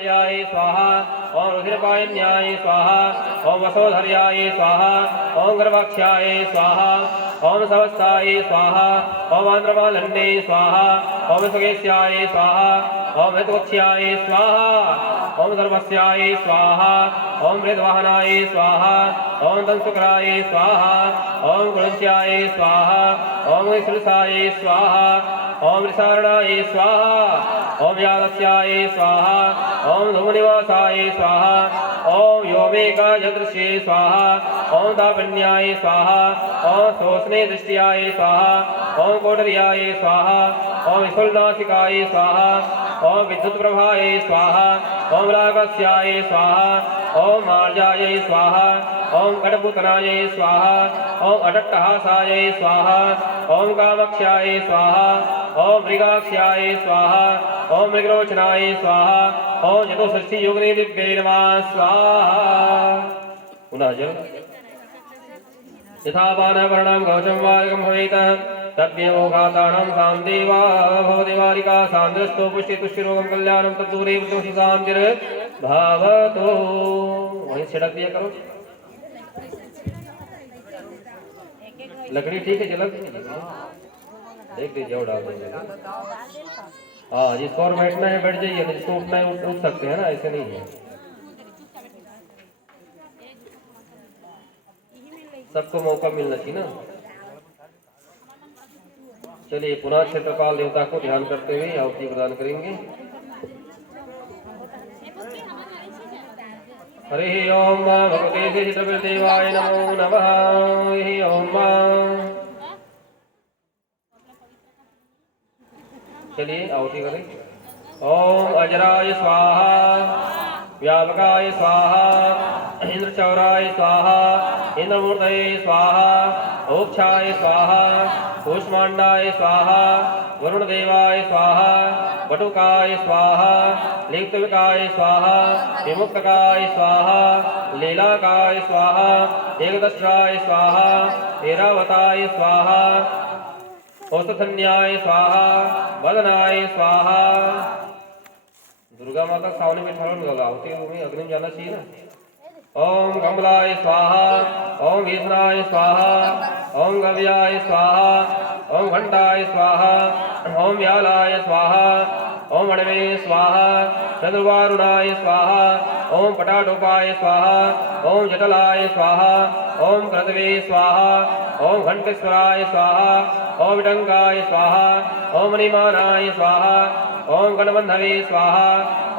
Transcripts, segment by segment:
काल्याय स्वाहा ओम रुधिरपायन्याय स्वाहा ओम वसोधर्याय स्वाहा ओम गर्भाक्षाय स्वाहा ओम सवत्साय स्वाहा ओम आंद्रमालन्ने स्वाहा ओम सुगेश्याय स्वाहा ओम हितवक्ष्याय स्वाहा ओम सर्वस्याय स्वाहा ओम मृदवाहनाय स्वाहा ओम दंसुकराय स्वाहा ओम गुणस्याय स्वाहा ओम श्रुसाय स्वाहा ओम ऋषारणाय स्वाहा ओम यादस्याय स्वाहा ओम धूमनिवासाय स्वाहा ओम योमेकाय दृश्ये स्वाहा ओम दापन्याय स्वाहा ओम शोषणे दृष्टियाय स्वाहा ओम कोटर्याय स्वाहा ओम विफुल्नासिकाय स्वाहा ओम विद्युत प्रभाय स्वाहा ओम रागस्याय स्वाहा ओम मार्जाय स्वाहा ओम कटपुतनाय स्वाहा ओम अटट्टहासाय स्वाहा ओम कामक्ष्याय स्वाहा ओम मृगाक्ष्याय स्वाहा ओम मृगलोचनाय स्वाहा ओम चतुष्षष्ठी योगिनी दिव्यै नमः स्वाहा। पुनः जल यथा पानवर्णं गौचम वार्गं भवेत् तद्व्यवघातानां शान्तिर्वा भवति वारिका शान्तिरस्तो पुष्टितुष्टिरोगं कल्याणं तद्दूरे मृत्युषि शान्तिर्भवतु। वहीं छिड़क दिया करो लकड़ी ठीक है जलक देख दीजिए और डाल देंगे। हाँ जिसको और बैठना है बैठ जाइए जिसको उठना है उठ सकते हैं ना ऐसे नहीं है सबको मौका मिलना चाहिए ना। चलिए पुनः क्षेत्रपाल देवता को ध्यान करते हुए आहुति प्रदान करेंगे। हरि ओम भगवते चित्रदेवाय नमो नमः। हरि ओम चलिए आहुति करें। ओम अजराय स्वाहा व्यापकाय स्वाहा इंद्रचौराय स्वाहा इंद्रमूर्तये स्वाहा ओक्षाय स्वाहा कूष्मांडाय स्वाहा वरुणदेवाय स्वाहा वटुकाय स्वाहा लिप्तविकाय स्वाहा विमुक्तकाय स्वाहा लीलाकाय स्वाहा एकदस्राय स्वाहा ऐरावताय स्वाहा औषधन्याय स्वाहा वदनाय स्वाहा। दुर्गा माता सामने में ठहर लगा होती है अग्नि में जाना चाहिए ना। ओम कमलाय स्वाहा ओम भीषणाय स्वाहा ओम गव्याय स्वाहा ओम घंटाय स्वाहा ओम व्यालाय स्वाहा ओम अणवे स्वाहा चंद्रवारुणाय स्वाहा ओम पटाटोपाय स्वाहा ओम जटलाय स्वाहा ओम क्रतवे स्वाहा ओम घंटेश्वराय स्वाहा ओम विडंगाय स्वाहा ओम मणिमानाय स्वाहा ओम गणबंधवे स्वाहा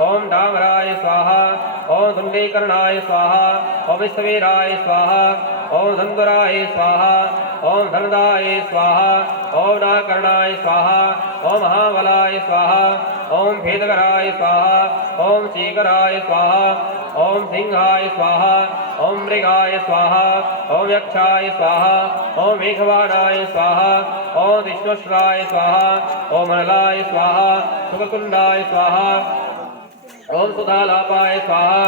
ओम डामराय स्वाहा ओम धुंडीकरणाय स्वाहा ओम विश्ववीराय स्वाहा ओम धनुराय स्वाहा ओम धनदाय स्वाहा ओम नाकर्णाय स्वाहा ओम महाबलाय स्वाहा ओम भेदकराय स्वाहा ओम चीकराय स्वाहा ओम सिंहाय स्वाहा ओम मृगाय स्वाहा ओम यक्षाय स्वाहा ओम मेघवाणाय स्वाहा ओम विष्णुश्राय स्वाहा ओम मनलाय स्वाहा सुखकुंडाय स्वाहा ओम सुधालापाय स्वाहा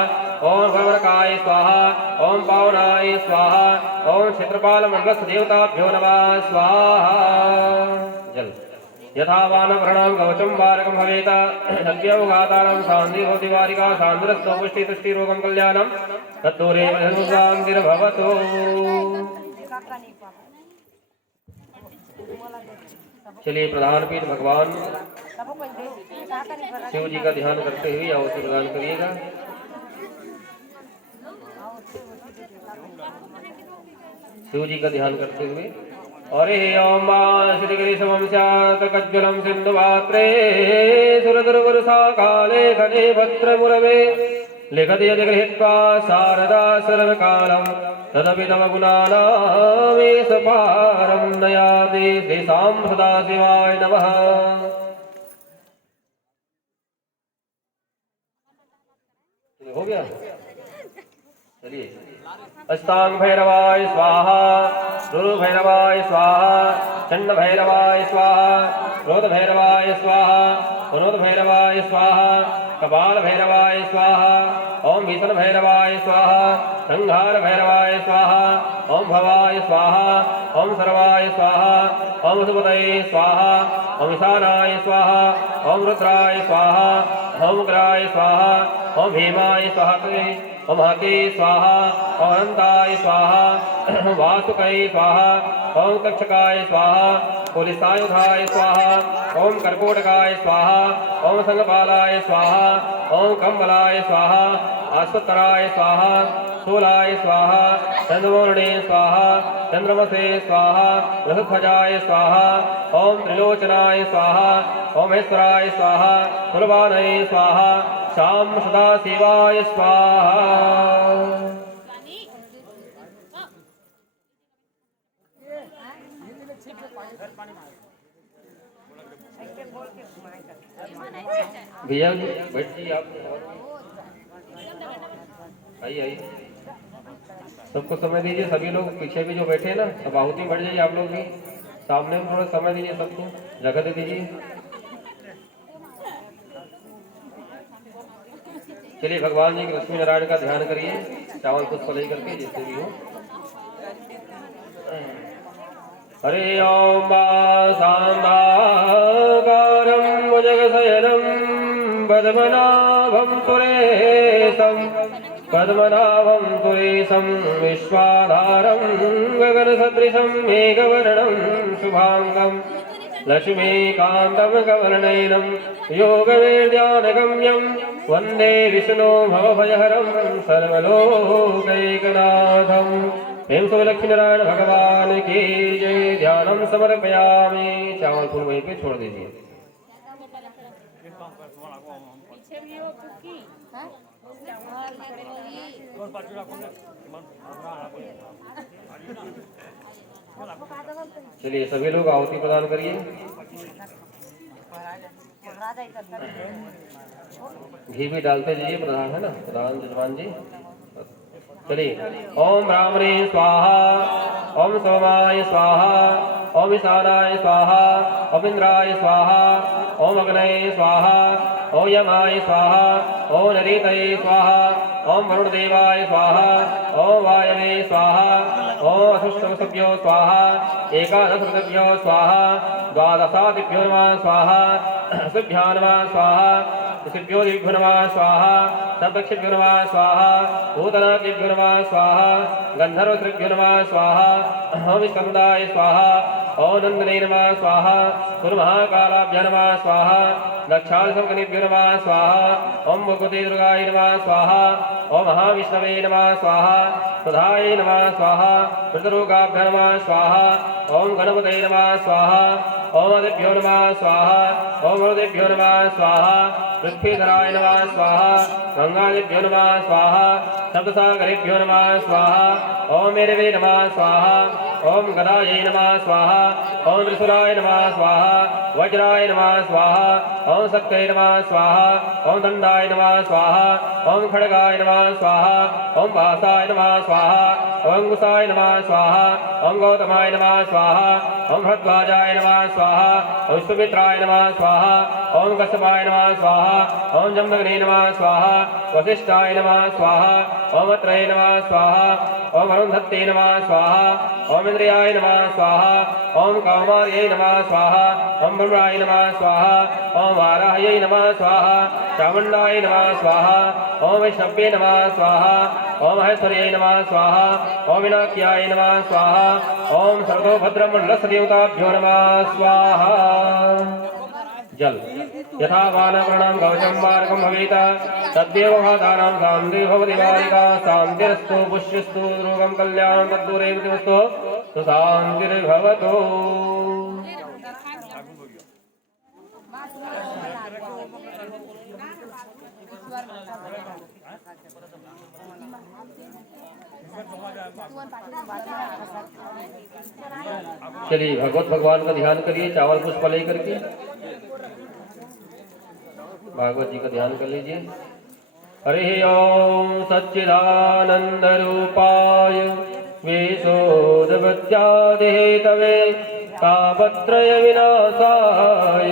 ओम भवरकाय स्वाहा ओम पावनाय स्वाहा ओम क्षेत्रपाल मंडल देवताभ्यो नमः स्वाहा। जल यथा वानप्रणाम गवचम वारकं भवेत सद्यवघातानां शान्ति भवति वारिका शान्तिरस्तो पुष्टितुष्टिरोगं कल्याणं तद्दूरे शान्तिर्भवतु। चलिए प्रधान पीठ भगवान शिव जी का ध्यान करते हुए आहुति प्रदान करिएगा। शिव जी का ध्यान करते हुए हरे ओम श्रीगिरीशमं स्यात् कज्ज्वलं सिन्धुपात्रे सुरदुर्वरुषा काले घने भद्रमुरवे लिखति यदि गृहीत्वा शारदा सर्वकालं तदपि तव गुणानामेष पारं नयाति श्रीशां सदाशिवाय नमः। हो गया चलिए अष्टांग भैरवाय स्वाहा रुरु भैरवाय स्वाहा चंड भैरवाय स्वाहा क्रोध भैरवाय स्वाहा पुनोद भैरवाय स्वाहा कपाल भैरवाय स्वाहा ओम भीषण भैरवाय स्वाहा संहार भैरवाय स्वाहा ओम भवाय स्वाहा ओम सर्वाय स्वाहा ओम सुपतये स्वाहा ओम ईशानाय स्वाहा ओम रुद्राय स्वाहा ओम उग्राय स्वाहा ओम भीमाय स्वाहा ओम हते स्वाहा ओम अनंताय स्वाहा वासुकये स्वाहा ओम तक्षकाय स्वाहा पुलिसायुधाय स्वाहा ओम कर्कोटकाय स्वाहा ओम संगपालाय स्वाहा ओम कम्बलाय स्वाहा अश्वत्थराय स्वाहा शूलाय स्वाहा चंद्रमोहने स्वाहा चंद्रमसे स्वाहा वृषध्वजाय स्वाहा ओम त्रिलोचनाय स्वाहा ओम महेश्वराय स्वाहा कुलवानये स्वाहा शाम सदा शिवाय स्वाहा। भैया बैठिए आप, आइए आइए, सबको समय दीजिए। सभी लोग पीछे भी जो बैठे हैं ना, सब आहुति में बैठ जाइए। आप लोग भी सामने में थोड़ा समय दीजिए, सबको जगह दे दीजिए। चलिए भगवान जी के लक्ष्मी नारायण का ध्यान करिए, चावल पुष्प लेकर के जैसे भी हो। हरे ओम सांबाकारं भुजगशयनं पद्मनाभं सुरेशं पद्मनाभं सुरेशं विश्वाधारं गगनसदृशं मेघवर्णं शुभांगं लक्ष्मीकान्तं कमलनयनं योगवेद्यानगम्यं वन्दे विष्णु भवभयहरं सर्वलोकैकनाथम्। प्रेम से लक्ष्मी नारायण भगवान की जय। ध्यानम समर्पयामि। चावल फूल वहीं पे छोड़ दीजिए। चलिए सभी लोग आहुति प्रदान करिए। घी भी डालते जाइए, प्रधान है ना, प्रधान जजमान जी। चलिए ओम ब्राह्मणे स्वाहा ओम सोमाय स्वाहा ओम ईशानाय स्वाहा ओम इंद्राय स्वाहा ओम अग्नये स्वाहा ओम यमाय स्वाहा ओम नरीतये स्वाहा ओम वरुणदेवाय स्वाहा ओम वायवे स्वाहा ओम अष्टमसभ्यो स्वाहा एकादशभ्यो स्वाहा द्वादशादिभ्यो नमः स्वाहा शुभ्यो नमः स्वाहा ऋषिभ्यो दिभ्यो नमः स्वाहा सप्तक्षिभ्यो नमः स्वाहा भूतनादिभ्यो नमः स्वाहा गंधर्वश्रीभ्यो नमः स्वाहा ओम स्कंदाय स्वाहा ओम नंदने नमः स्वाहा महाकालाभ्यो नमः स्वाहा दक्षादिशंकरेभ्यो नमः स्वाहा ओम भगवते दुर्गाय नमः स्वाहा ओम महाविष्णवे नमः स्वाहा प्रधाय नमः स्वाहा मृतरोगाभ्यो नमः स्वाहा ओम गणपतये नमः स्वाहा ओम आदिभ्यो नमः स्वाहा ओम वरुदेभ्यो नमः स्वाहा पृथ्वीधराय नमः स्वाहा गंगादिभ्यो नमः स्वाहा सप्तसागरेभ्यो नमः स्वाहा ओम मेरवे नमः स्वाहा ओम गदायै नमः स्वाहा ओम त्रिशूलाय नमः स्वाहा वज्राय नमः स्वाहा ओम शक्तये नमः स्वाहा ओम दंडाय नमः स्वाहा ओम खड्गाय नमः स्वाहा ओम भासाय नमः स्वाहा ओम अंकुशाय नमः स्वाहा ओम गौतमाय नमः स्वाहा ओम भरद्वाजाय नमः स्वाहा ओम सुमित्राय नमः स्वाहा ओम कश्यपाय नमः स्वाहा ओम जमदग्ने नमः स्वाहा वसिष्ठाय नमः स्वाहा ओम अत्रये नमः स्वाहा ओम अरुन्धत्ते नमः स्वाहा ओम इंद्रियाय नमः स्वाहा ओम कामार्यै नमः स्वाहा ओम ब्रह्मणाय नमः स्वाहा ओम वाराह्यै नमः स्वाहा चामुण्डाय नमः स्वाहा ओम वैष्णव्ये नमः स्वाहा ओम महेश्वर्यै नमः स्वाहा ओम विनाक्याय नमः स्वाहा ओम सर्वभद्रमण्डलदेवताभ्यो नमः स्वाहा। जल यथा वानप्रणाम गौचम मार्गम भवेत तद्देव भादानां शान्ति भवति वारिका शान्तिरस्तु पुष्यस्तु रोगं कल्याणं तद्दूरे वस्तु सुशान्तिर्भवतु। चलिए भगवत भगवान का ध्यान करिए, चावल पुष्प लेकर के भागवत जी का ध्यान कर लीजिए। हरि ओम सच्चिदानंद रूपाय विशोधवत्यादिहेतवे तापत्रय विनाशाय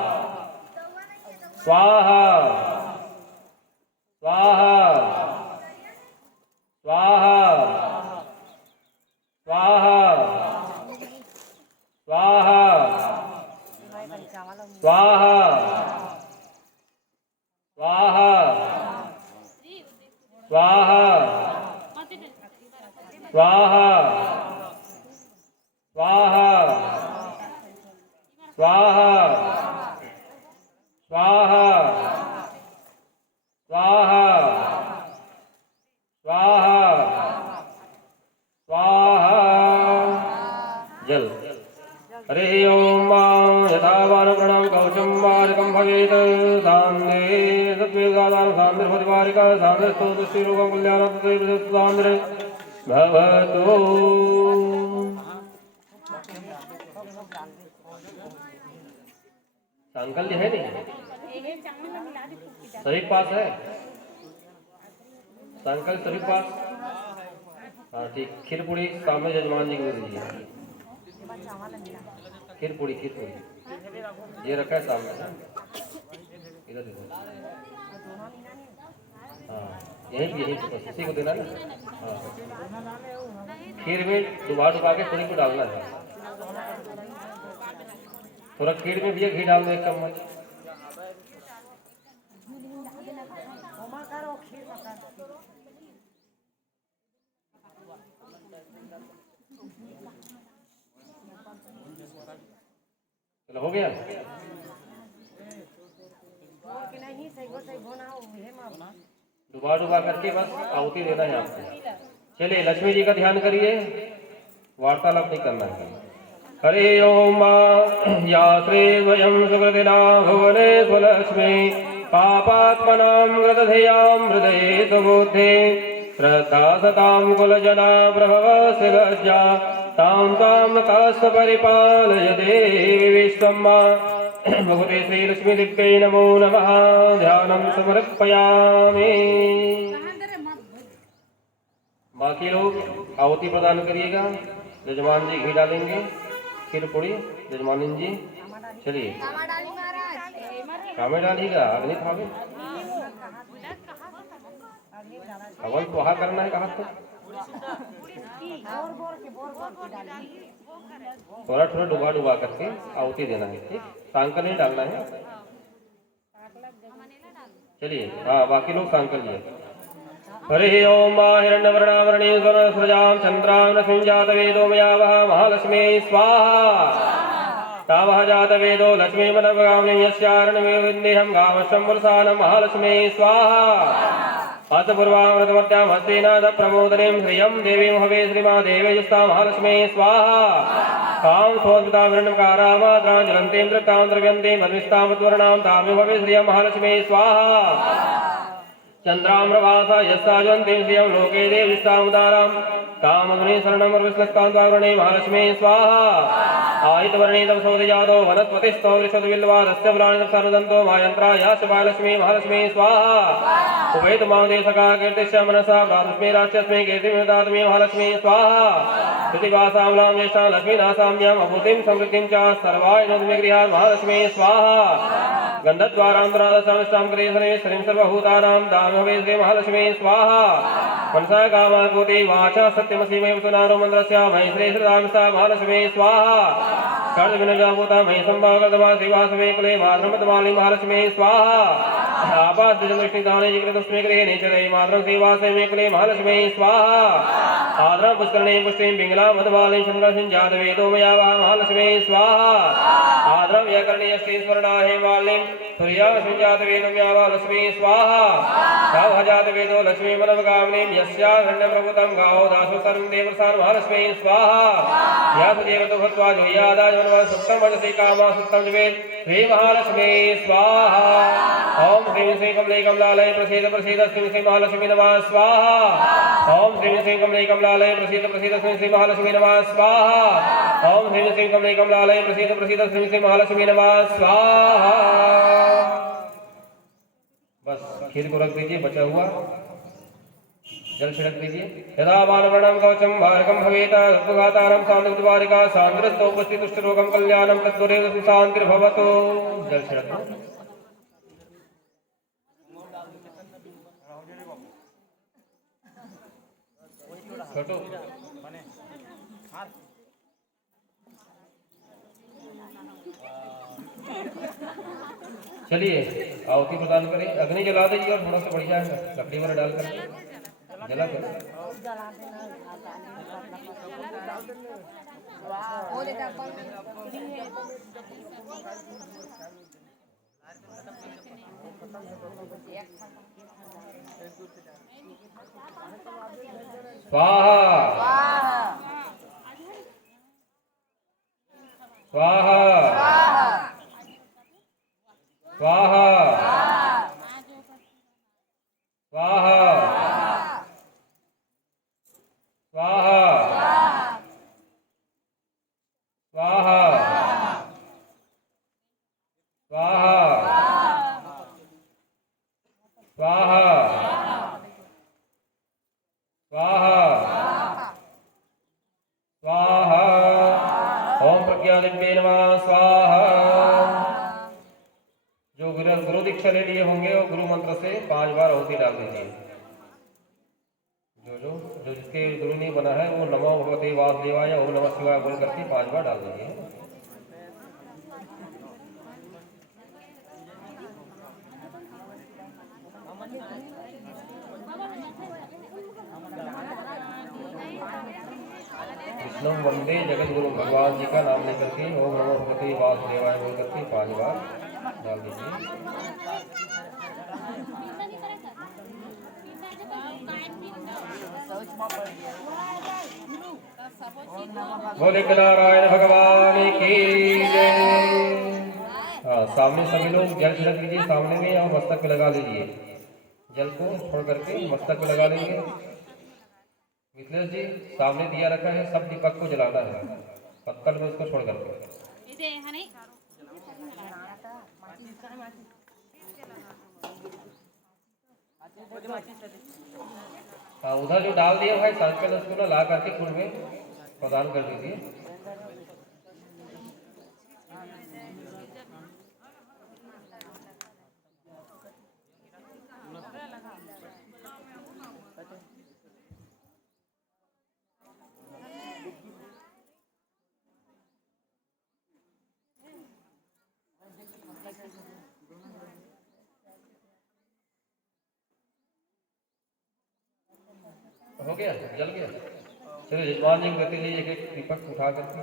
स्वाहा स्वाहा स्वाहा स्वाहा स्वाहा स्वाहा स्वाहा स्वाहा स्वाहा स्वाहा स्वाहा स्वाहा स्वाहा स्वाहा जल। हरि ओम यथा वानप्रणाम कवचम वारिकं भवेत् सान्धे सत्वेगादान सान्धिर्भवतिवारिका सान्धिस्तोतुष्टिरोगं कल्याणं तथैव सान्धिर् भवतु। संकल्प है नहीं, सभी पास है संकल्प सभी पास। हाँ ठीक। खीर पूरी सामने जजमान जी को दीजिए। खीर पूरी ये रखा है सामने, इधर देखो। हाँ यही तो बस इसी को देना ना। हाँ खीर में डुबा के पूरी को डालना है। थोड़ा खीर में भी घी डाल दो 1 चम्मच। चलो हो गया। डुबा करके बस आहुति देना है आपको। चलिए लक्ष्मी जी का ध्यान करिए, वार्तालाप नहीं करना है। हरि ओम या श्री स्वयं सुकृतिना भुवने स्वलक्ष्मी पापात्मनां गतधियां हृदये सुबुद्धे श्रद्धा सतां कुलजना प्रभवस्य लज्जा तां तां नतस्थ परिपालय देवी विश्वम्मा। भगवते श्रीलक्ष्मी दिव्यै नमो नमः। ध्यानं समर्पयामि। बाकी लोग आहुति प्रदान करिएगा। यजमान जी घी डालेंगे, खीर पूरी यजमानी जी। चलिए कामे डालिएगा, अग्नि थावे हवन पोहा करना है। कहा तो थोड़ा थोड़ा डुबा करके आहुति देना है। ठीक, सांकल नहीं डालना है। चलिए हाँ बाकी लोग सांकल लिए। हरि ओम हिरण्यवर्णावरणेश्वर सृजां चंद्रां लक्ष्मीं जातवेदो मया वह महालक्ष्मी स्वाहा। तावह जातवेदो लक्ष्मी मनोगामिनीं यस्यारणमेवेन्देहं गावश्वं वरसानं महालक्ष्मी स्वाहा। हस्तपूर्वामृतवर्त्यां हस्तेनाद प्रमोदनीं श्रियं देवीं हवे श्रीमादेवयुस्ता महालक्ष्मी स्वाहा। कां स्वस्मितां हिरण्यकारामाद्रां ज्वलन्तीं तृप्तां द्रव्यन्तीं मद्विस्तां मद्वर्णां तामिं हवे श्रियं महालक्ष्मी स्वाहा। चंद्राम्रभासा यस्ताजन्तीं श्रियं लोके देवीस्तामुदारां कामग्नि शरणमर्विष्णस्तान्तावृणे महालक्ष्मी स्वाहा। आयितवर्णे तपसोदजातो वनस्पतिस्थो वृषद्विल्वादस्य प्राणितपसर्वदन्तो मायन्त्रा याशपालक्ष्मी महालक्ष्मी स्वाहा। उभेतु मामदेशका कीर्तिश्च मनसा प्रातस्मै राष्ट्रस्मै कीर्तिमिदात्मे महालक्ष्मी स्वाहा। प्रतिभासाम्लां ज्येष्ठां लक्ष्मीनासाम्याम् अभूतिं समृद्धिं च सर्वाय नोद्विग्रहात् महालक्ष्मी स्वाहा। गन्धद्वारान्तरादशां क्रियसने श्रीं सर्वभूतानां दामवे श्री महालक्ष्मी स्वाहा। मनसा कामाकुति वाचा सत्यमसीमैव सुनारो मन्द्रस्य मयि श्री श्रीरामसा महालक्ष्मी स्वाहा। कर्दविनजाभूता मयि सम्भागतमा श्रीवासवे कुले मातृमतमाली महालक्ष्मी स्वाहा। आपादृष्टिदाने जिकृतस्मै गृहे निचरे मातरं श्रीवासे मे कुले महालक्ष्मी स्वाहा। आद्रं पुष्करणे पुष्टिं पिङ्गलां मधुबालिं चन्द्रसिं जातवेदो मया वह महालक्ष्मी स्वाहा। आद्रं व्याकरणे श्रीस्वर्णा हेमालिं सूर्यावसिं जातवेदो मया वह लक्ष्मी स्वाहा। गावः जातवेदो लक्ष्मी मनोगामिनीं यस्या हिरण्यप्रभुतं गावो दासो सर्वं देवसान् महालक्ष्मी स्वाहा। यासुदेवतो भूत्वा जुह्यादाजवन्वा सुप्तं वचसि कामा सुप्तं जवेत् श्री महालक्ष्मी स्वाहा। ओम ह्रीं श्रीं कमले कमलालय प्रसीद प्रसीद श्रीं श्री महालक्ष्मी नमः स्वाहा। ओम ह्रीं श्रीं कमले कमलालय प्रसीद प्रसीद श्रीं श्री महालक्ष्मी नमः स्वाहा। ओम ह्रीं श्रीं कमले कमलालय प्रसीद प्रसीद श्रीं श्री महालक्ष्मी नमः स्वाहा। बस खीर को रख दीजिए, बचा हुआ जल छिड़क दीजिए। यदा बालवर्णं कवचं भारकं भवेत् सर्वघातारं सान्द्रद्वारिका सान्द्रस्तोपस्थितुष्टरोगं कल्याणं तद्दुरेव शान्तिर्भवतु। जल छिड़क छोटू चलिए आहुति प्रदान करें, अग्नि जला दीजिए और थोड़ा सा बढ़िया है लकड़ी वाला डाल कर जला कर। स्वाहा स्वाहा स्वाहा स्वाहा स्वाहा स्वाहा स्वाहा स्वाहा स्वाहा स्वाहा ओम प्रज्ञादिव्ये नमः स्वाहा। जो गुरु दीक्षा ले लिए होंगे और गुरु मंत्र से 5 बार आहुति डाल दीजिए। जो जिसके गुरु नहीं बना है वो नमो भगवते वासुदेवाय ओम नमः शिवाय बोल करके 5 बार डाल दीजिए। कृष्णम वंदे जगत गुरु भगवान जी का नाम लेकर के ओम नमो भगवते वासुदेवाय बोल करके 5 बार डाल दीजिए। बोले नारायण भगवान की जय। हाँ, सामने सभी लोग जल छिड़क लीजिए सामने में और मस्तक पे लगा लीजिए। जल को छोड़ करके मस्तक पे लगा लेंगे। मिथिलेश जी सामने दिया रखा है, सब दीपक को जलाना है पत्तल में उसको छोड़ करके। हाँ उधर जो डाल दिया भाई सांकल उसको ना ला करके कुल में प्रदान कर दीजिए। हो गया, जल गया। चलो यजमान जी को गति लीजिए, एक दीपक उठा करके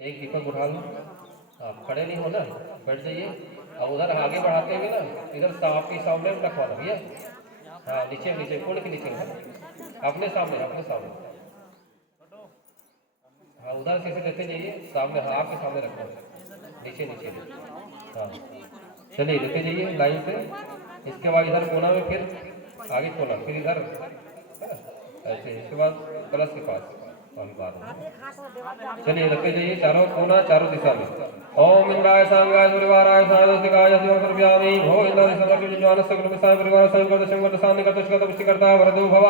एक दीपक उठा लो। आप खड़े नहीं हो ना, बैठ जाइए। अब उधर आगे बढ़ाते हुए ना इधर आपके सामने रखवा दो भैया। हाँ नीचे नीचे कोण के नीचे अपने सामने अपने सामने। हाँ उधर कैसे लेते जाइए सामने। हाँ आपके सामने रखो नीचे नीचे। हाँ चलिए लेते जाइए लाइन से। इसके बाद इधर कोना में फिर आगे कोना फिर इधर ऐसे। इसके बाद कलश के पास चलिए लेते जाइए चारों कोना चारों दिशा में। ओम इंद्राय सांगाय परिवाराय सायदिकाय समर्पयामि भो इंद्राय समर्पयामि ज्ञान सकल विषय परिवार संकट संकट शांति का तुष्ट पुष्टि करता वरदो भव।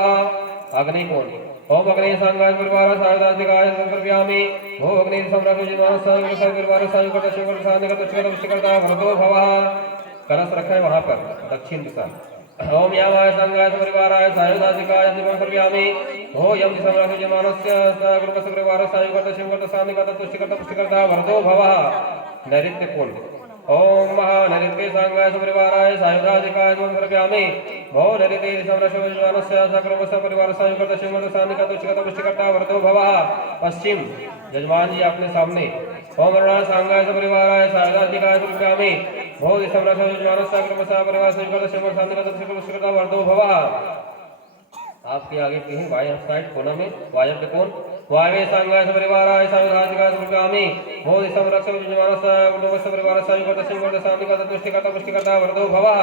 अग्नि कोण ओम अग्नि सांगाय परिवार सायदिकाय समर्पयामि भो अग्नि सम्राट ज्ञान सकल विषय परिवार संकट संकट शांति का तुष्ट पुष्टि करता वरदो भव। कलश रखा है वहां पर दक्षिण दिशा। ओम यामाय संगाय परिवाराय सायदाधिकाय समर्पयामि हो यम सम्राट जमानस्य गुरुपस परिवार सायुगत शिवगत शांतिगत तुष्टिगत पुष्टिगत वरदो भवः। नैऋत्य कोण ओम महा नैऋत्य संगाय परिवाराय सायुधाधिकाय समर्पयामि हो नैऋत्य सम्राट जमानस्य गुरुपस परिवार सायुगत शिवगत शांतिगत तुष्टिगत पुष्टिगत वरदो भवः। पश्चिम यजमान जी अपने सामने। ओम अरुणाय सांगाय परिवाराय सायुधाधिकाय समर्पयामि भो सम्राट जमानस्य गुरुपस परिवार सायुगत शिवगत शांतिगत तुष्टिगत पुष्टिगत वरदो भवः। आपके आगे कहीं वायव्य साइड कोना में वायव्य कोण वायव्य सांगाय परिवाराय सायुधाधिकाय समर्पयामि भो संरक्षक जमानस्य गुरुपस परिवार सायुगत शिवगत शांतिगत तुष्टिगत पुष्टिगत वरदो भवः।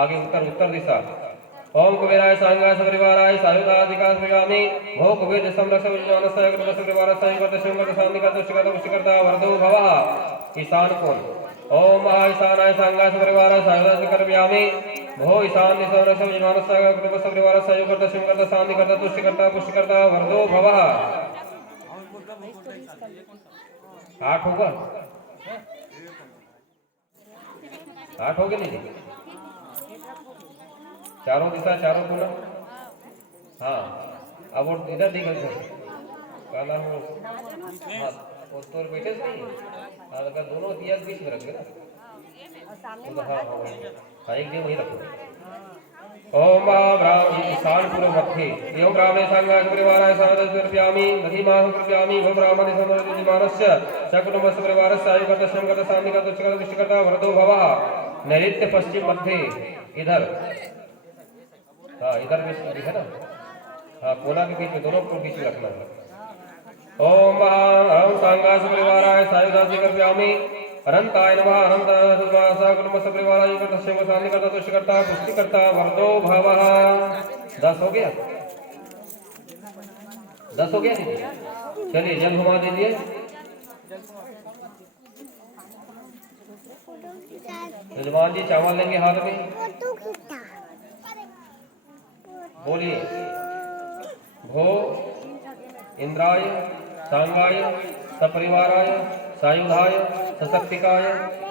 आगे उत्तर उत्तर दिशा। ओम कुबेराय सांगाय परिवाराय सायुधाधिकाय समर्पयामि भो कुबेर संरक्षक जमानस्य गुरुपस परिवार सायुगत शिवगत शांतिगत तुष्टिगत पुष्टिगत वरदो भवः। ईशान कोण ओम महा ईशानाय सांगाय परिवाराय सायुधाधिकाय समर्पयामि भो ईशान्य संरक्षक जमानस्य गुरुपस परिवार सायुगत शिवगत शांतिगत तुष्टिगत पुष्टिगत वरदो भवः। 8 होगा, 8 हो गए नहीं? चारों दिशा चारों कोना। हाँ अब वो इधर दिखा क्या नाम है? हाँ वो तो बैठे नहीं। हाँ अगर दोनों दिया बीच में रख लेना। हाँ हाँ हाँ एक दिन वही रखो। ओम ईशान पूर्व मध्य एवं ब्राह्मणे संगाय परिवाराय साधु कृपयामि दधिमाह कृपयामि भो ब्राह्मणे समर्जिमानस्य सकुटुम्बस्य परिवारस्य आयुगतस्यं गतसामिका तुच्छकत विष्टिकता वरदो भवः नैऋत्य पश्चिम मध्य इधर। हाँ इधर भी है ना। हाँ कोना के बीच में दोनों को बीच में रखना है। ओम अहं सांगाय परिवाराय सायुधास्य कृपयामि अनंताय नमः अनंत सुवासा कुटुंबस्य परिवाराय तस्यं गतसामिका तुच्छकता पुष्टिकर्ता वरदो भवः। 10 हो गया, 10 हो गया दीदी। चलिए जल घुमा दीजिए। यजमान जी चावल लेंगे हाथ में, बोलिए भो इंद्राय सांगाय सपरिवाराय सायुधाय सशक्तिकाय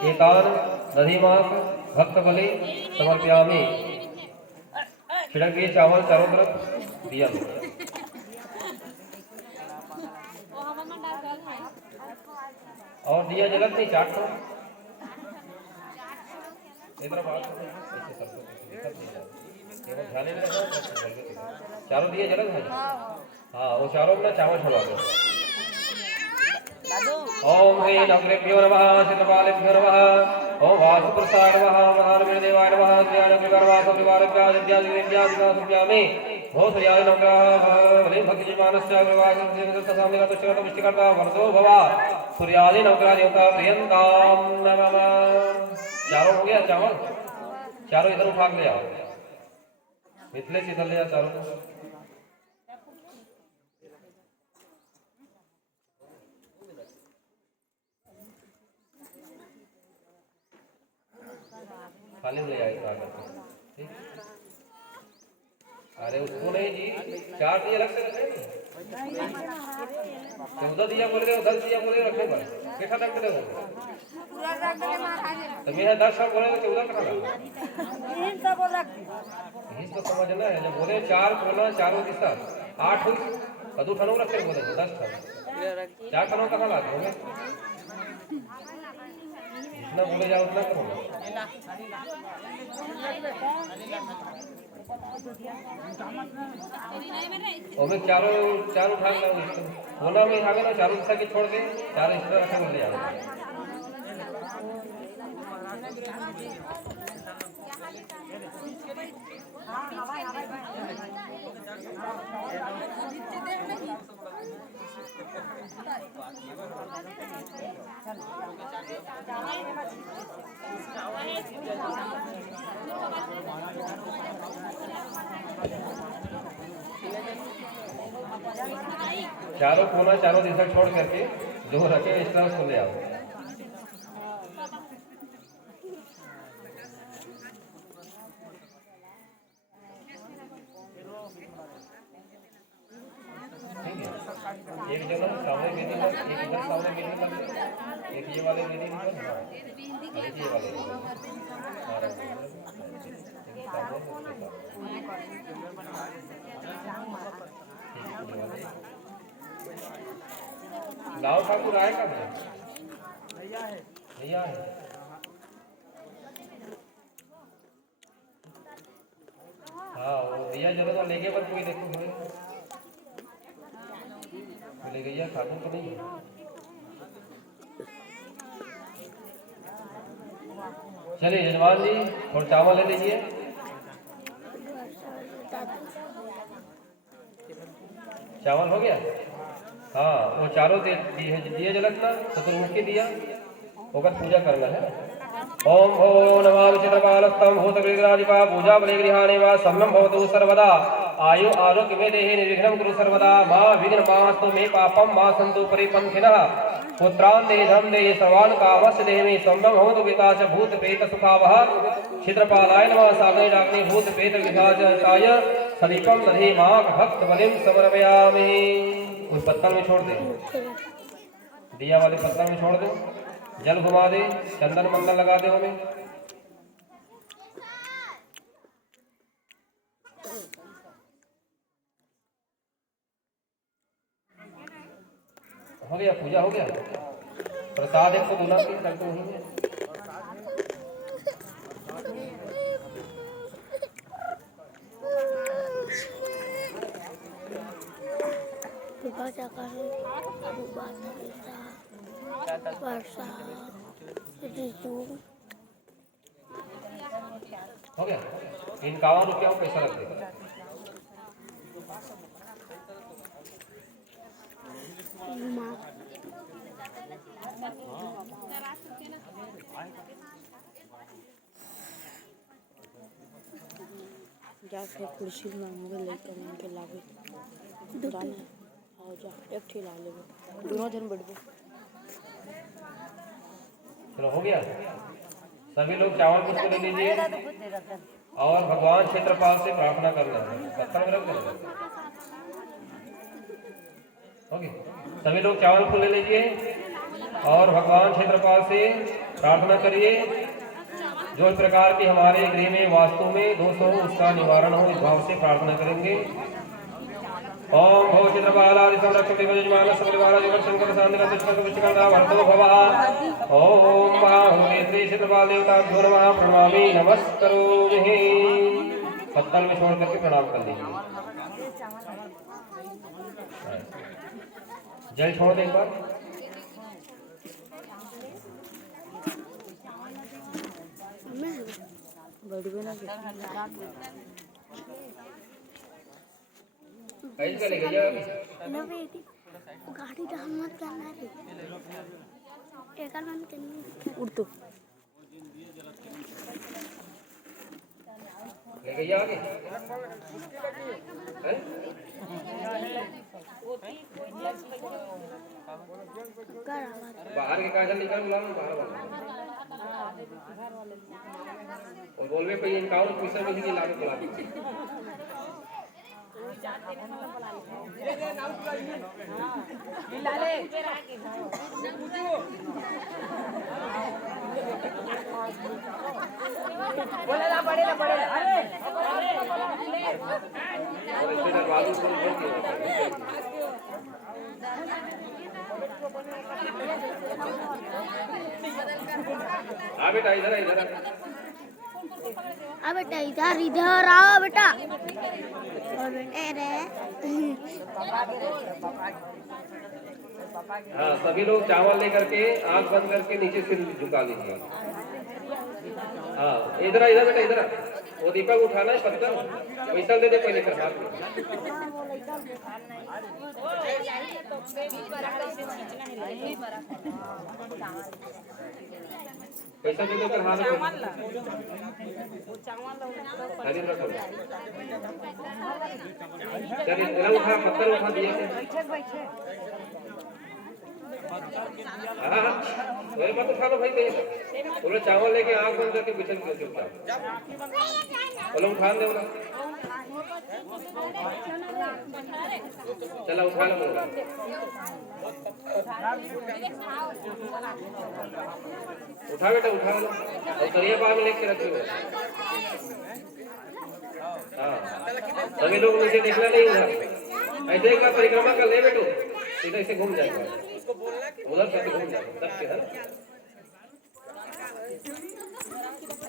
एतान दधिमास भक्त बलि समर्पयामि। छिड़क दिए चावल चारों तरफ दिया। और दिया जलत नहीं चाट तो इधर बात चारों दिए जलत है। हाँ वो चारों अपना चावल छुड़वा दो। ओम ह्रीं अग्रेभ्यो नमः सिद्धपालेभ्यो नमः ओम वासुप्रसाय नमः महादेवाय नमः श्रीयानकृगर्वासविवारभ्यादित्यादिदेव्यादिकासुभ्यामि भो श्रियाय नमः बलिं भक्तिमानस्य प्रवाससामिका तुच्छकर्ता पुष्टिकर्ता वरदो भवः सूर्यादि नवग्रह देवता प्रियंताम नमः। चारों हो गया चावल, चारों इधर उठा के ले आओ, मिथिलेश इधर ले आओ चारों। खाली ले आए ठीक। अरे उसको नहीं जी, 4 दिए अलग से रखे तो उधर दिया बोल रहे, उधर दिया बोल रहे रखने पर कैसा रख दे तो मेरा 10 सब बोले तो 14 करा तो समझना है। जब बोले 4 कोना चारों दिशा 8 हुई कदू ठनों रखे बोले 10 ठन 4 ठनों कहाँ लाते होंगे? जितना बोले जाओ उतना करो। और चारों भाग ना कोना में भागे ना चारों दिशा के छोड़ दे, चारों इस तरह रखे बोल दिया। चारों कोना चारों दिशा छोड़ करके जो रखे इस तरह से ले आओ। एक जगह सामने मेहंदी लग, एक इधर सामने मेहंदी लग, एक ये वाले मेहंदी लग, एक ये वाले लाओ ठाकुर आए कब है? भैया है। हाँ वो भैया जरूर तो लेके पर कोई देखो ले गया ठाकुर तो नहीं है। चलिए यजमान जी और चावल ले लीजिए। चावल हो गया। हाँ वो चारों दिए जलत ना चतुर्मुखी दिया होकर पूजा करना है। ओम भो नमः चित्रपालस्तम भूतगृहाधिपा पूजा बलिगृहाणि वा सम्यं भवतु सर्वदा आयु आरोग्य में देहि निर्विघ्नं कुरु सर्वदा मा विघ्नमास्तु मे पापं मा सन्तु परिपन्थिनः पुत्रान् देहि धनं देहि सर्वान् कामस्य देहि सम्यं भवतु विकास भूत प्रेत सुखावः क्षेत्रपालाय नमः सागरे डाग्नि भूत प्रेत विकासाय समीपम दधि माघ भक्त बलिम समर्पयामि। उस पत्तल में छोड़ दे, दिया वाले पत्तल में छोड़ दे, जल घुमा दे, चंदन मंदन लगा दे हमें। हो गया, पूजा हो गया। प्रसाद है तो दूल्हा की तक तो नहीं है। हो गया। इन 51 रुपया में पैसा रख देगा। जाके कुर्सी मांगे लेकर उनके लागे जाना है। आओ जा, एक ठेला ले लो, दोनों जन बैठो। चलो हो गया। सभी लोग चावल पुष्प ले लीजिए और भगवान क्षेत्रपाल से प्रार्थना करना है। पत्थर में रख देना। ओके, सभी लोग चावल फूल ले लीजिए और भगवान क्षेत्रपाल से प्रार्थना करिए जो इस प्रकार की हमारे गृह में वास्तु में दोष हो उसका निवारण हो, इस भाव से प्रार्थना करेंगे। ओम भो क्षेत्रपालादि संरक्षक देवयजमान सबरिवार जगत शंकर शांतिका तुष्कर विष्णुकंदा भरतो भवः। ओम महाभोगे श्री क्षेत्रपाल देवताभ्यो नमः प्रणमामि नमस्करोमि। पत्तल में छोड़ करके प्रणाम कर लीजिए। जल छोड़ दे एक बार। कैसे लेके जाओगे? गाड़ी तो हम मत करना है। एक आर बंद करनी उड़ तो लेके जाओगे? बाहर के कागज निकाल बुलाओ बाहर वाला और बोल में कोई इनकाउंट पैसा में ही ला के बुला दीजिए। बोलेला पड़ेला पड़ेला अरे और इसमें बालू को बोल के आ बेटा इधर इधर आ बेटा इधर इधर आओ बेटा और बेटे रे। हाँ सभी लोग चावल लेकर के आंख बंद करके नीचे सिर झुका लीजिए। हाँ इधर इधर बेटा इधर वो दीपक उठाना है पत्थर पैसा दे दे पहले प्रसाद में। पैसा दे दो कर हाथ में रखो। चलिए उठा पत्थर उठा दिए हाँ मत उठा लो भाई बोलो चावल लेके आग बंद करके बिछल के चुपचाप बोलो उठा दे बोला चला उठा लो बोला उठा बेटा उठा लो और करिए बाग में लेके रखिए। हाँ सभी लोग नीचे देखना नहीं उधर ऐसे एक बार परिक्रमा कर ले बेटो सीधा ऐसे घूम जाएगा उधर से घूम जाएगा सब के है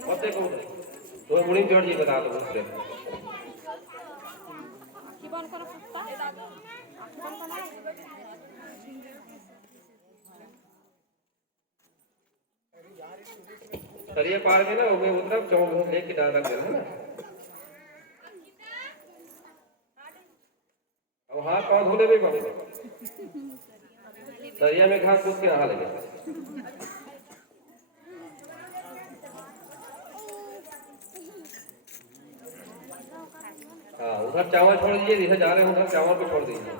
होते को तो मुड़ी जोड़ जी बता दो उससे सरिया पार में ना वो उधर चौक लेके डाल रख देना ना और हाथ पाँव धोले भी बाबू सरिया में घास कूद के नहा लगे। हाँ उधर चावल छोड़ दीजिए जिधर जा रहे हैं उधर चावल को छोड़ दीजिए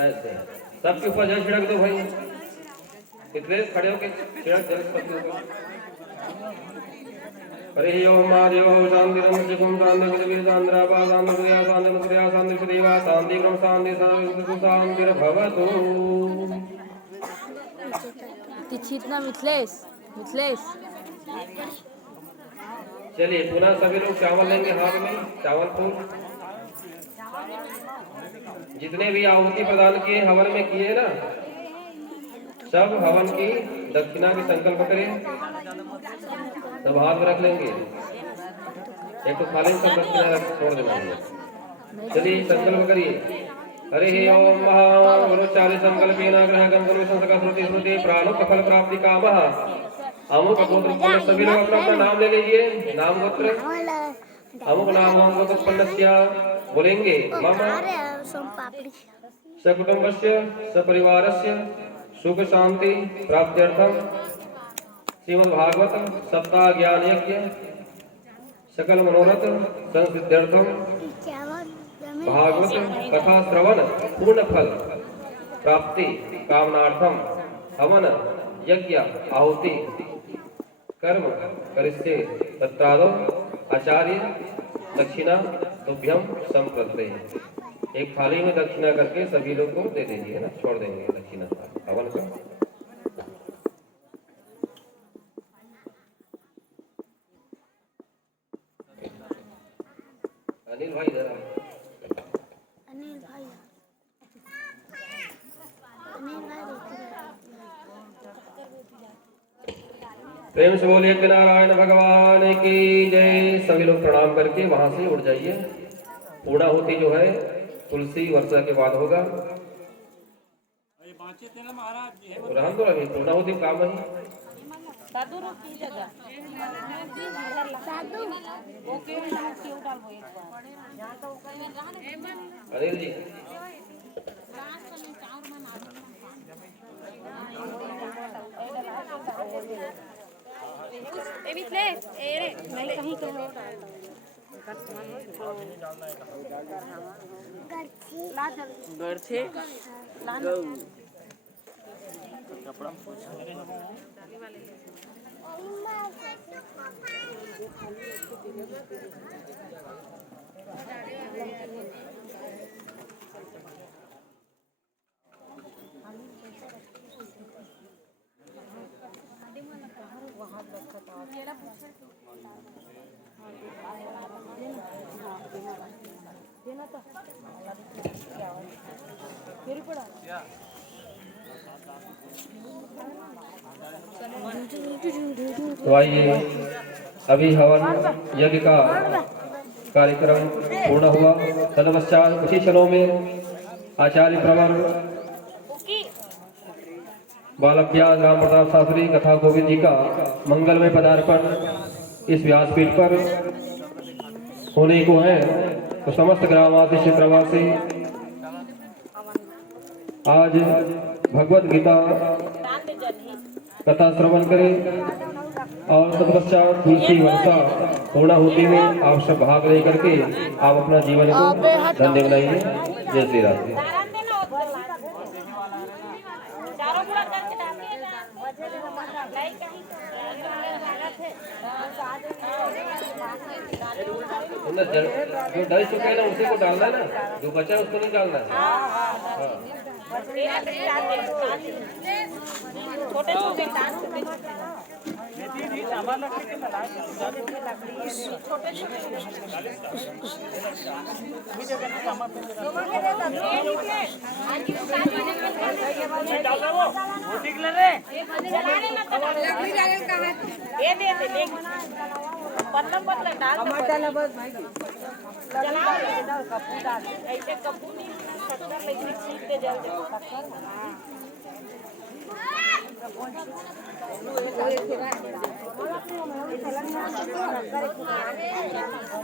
ऐसे सबके ऊपर जल छिड़क दो भाई कितने खड़े होके छिड़क जल सबके ऊपर हरि ओम महादेव शांतिरम शिवम शांति पृथ्वी शांतिरापा शांति क्रिया शांति क्रिया शांति श्रीवा शांति क्रम शांति शांतिर्भवतु। तिछितना मिथिलेश मिथिलेश चलिए पुनः सभी लोग चावल लेंगे हाथ में, चावल फूल जितने भी आहुति प्रदान किए हवन में किए ना, सब हवन की दक्षिणा की संकल्प करें, सब हाथ में रख लेंगे। एक तो खाली सब दक्षिणा रख छोड़ देना। चलिए संकल्प करिए। हरि ओम महा संकल्पेन ग्रह गंगल संस्कार श्रुति श्रुति प्राणुक फल प्राप्ति कामः अमुक गोत्र। सभी लोग अपना अपना नाम ले लीजिए, नाम गोत्र अमुक नाम अमुक उत्पन्नस्य बोलेंगे। मम सकुटुंबस्य सपरिवारस्य सुख शांति प्राप्त्यर्थम श्रीमद् भागवत सप्ताह ज्ञान यज्ञ सकल मनोरथ संसिद्ध्यर्थम भागवत कथा श्रवण पूर्ण फल प्राप्ति कामनार्थम हवन यज्ञ आहुति कर्म करिष्ये तत्रादौ आचार्य दक्षिणा तुभ्यम संप्रदते। एक थाली में दक्षिणा करके सभी लोग को दे दीजिए ना, छोड़ देंगे दक्षिणा हवन का। अनिल भाई इधर आओ। प्रेम से बोलिए कि नारायण भगवान की जय। सभी लोग प्रणाम करके वहां से उठ जाइए। पूर्णाहुति जो है तुलसी वर्षा के बाद होगा। रहन दो अभी, पूर्णाहुति काम है। अनिल जी तो आइए, अभी हवन यज्ञ का कार्यक्रम पूर्ण हुआ। तदपश्चात कुछ ही क्षणों में आचार्य प्रवर बालव्यास राम प्रताप शास्त्री कथा गोविंद जी का मंगलमय पदार्पण इस व्यासपीठ पर होने को है। तो समस्त ग्रामवासी क्षेत्रवासी आज भगवत गीता कथा श्रवण करें और तत्पश्चात तुलसी वर्षा पूर्णाहुति में आवश्यक भाग लेकर के आप अपना जीवन को धन्य बनाइए। जय श्री राम। जो डल चुका है ना उसी को डालना है ना, जो बचा है उसको नहीं डालना है।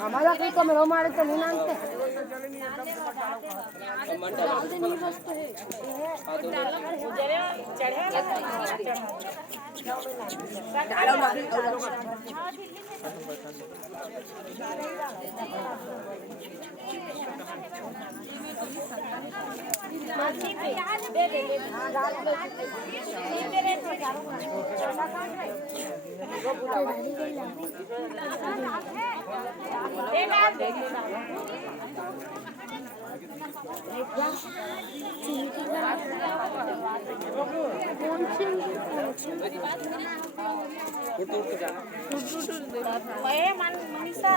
हमारा कोई कमरा हमारे तो नहीं मानते। मनीषा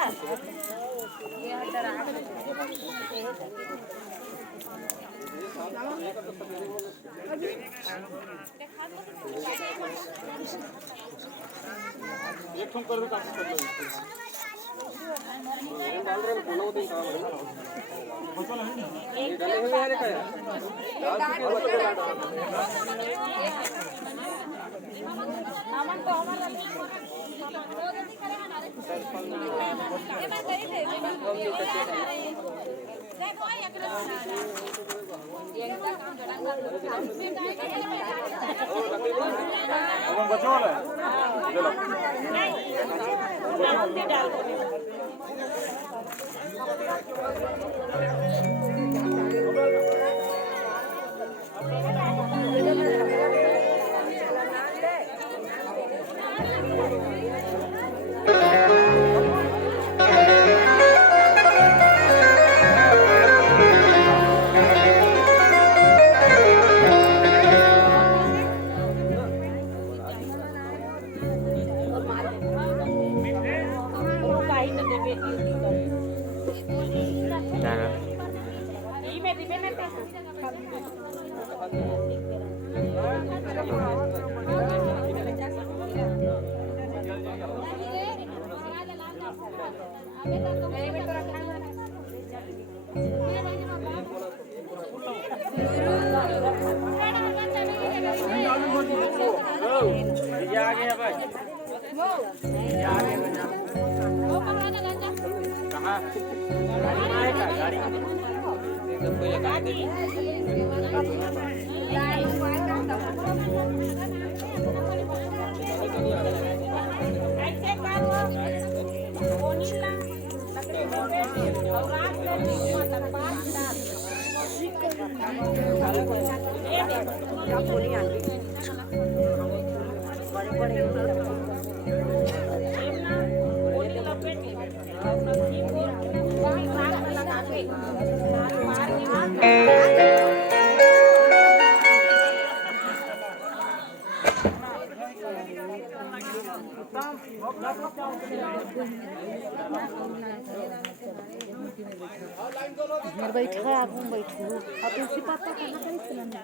घर बैठे आप हम बैठू अब तुलसी पत्ता कहाँ करी सुनंदा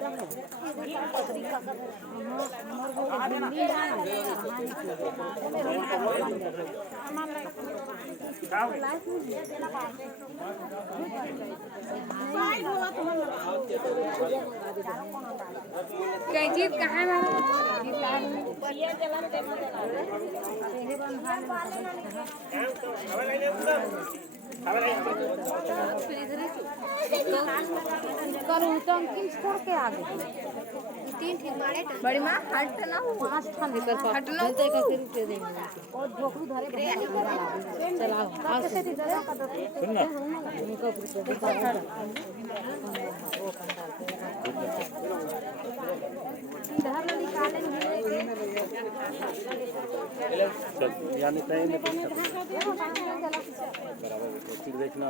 तरीका चीज कहाँ करूँ तो किन छोड़ के आगे तीन ठीक मारे बड़ी माँ हट ना हो पांच ठन लेकर हट ना तो एक रुपए देंगे और झोपड़ी धरे चलाओ आज से इधर का दो सुनना उनको रुपए वो कंडाल इधर निकालेंगे चल यानी टाइम में फिर देखना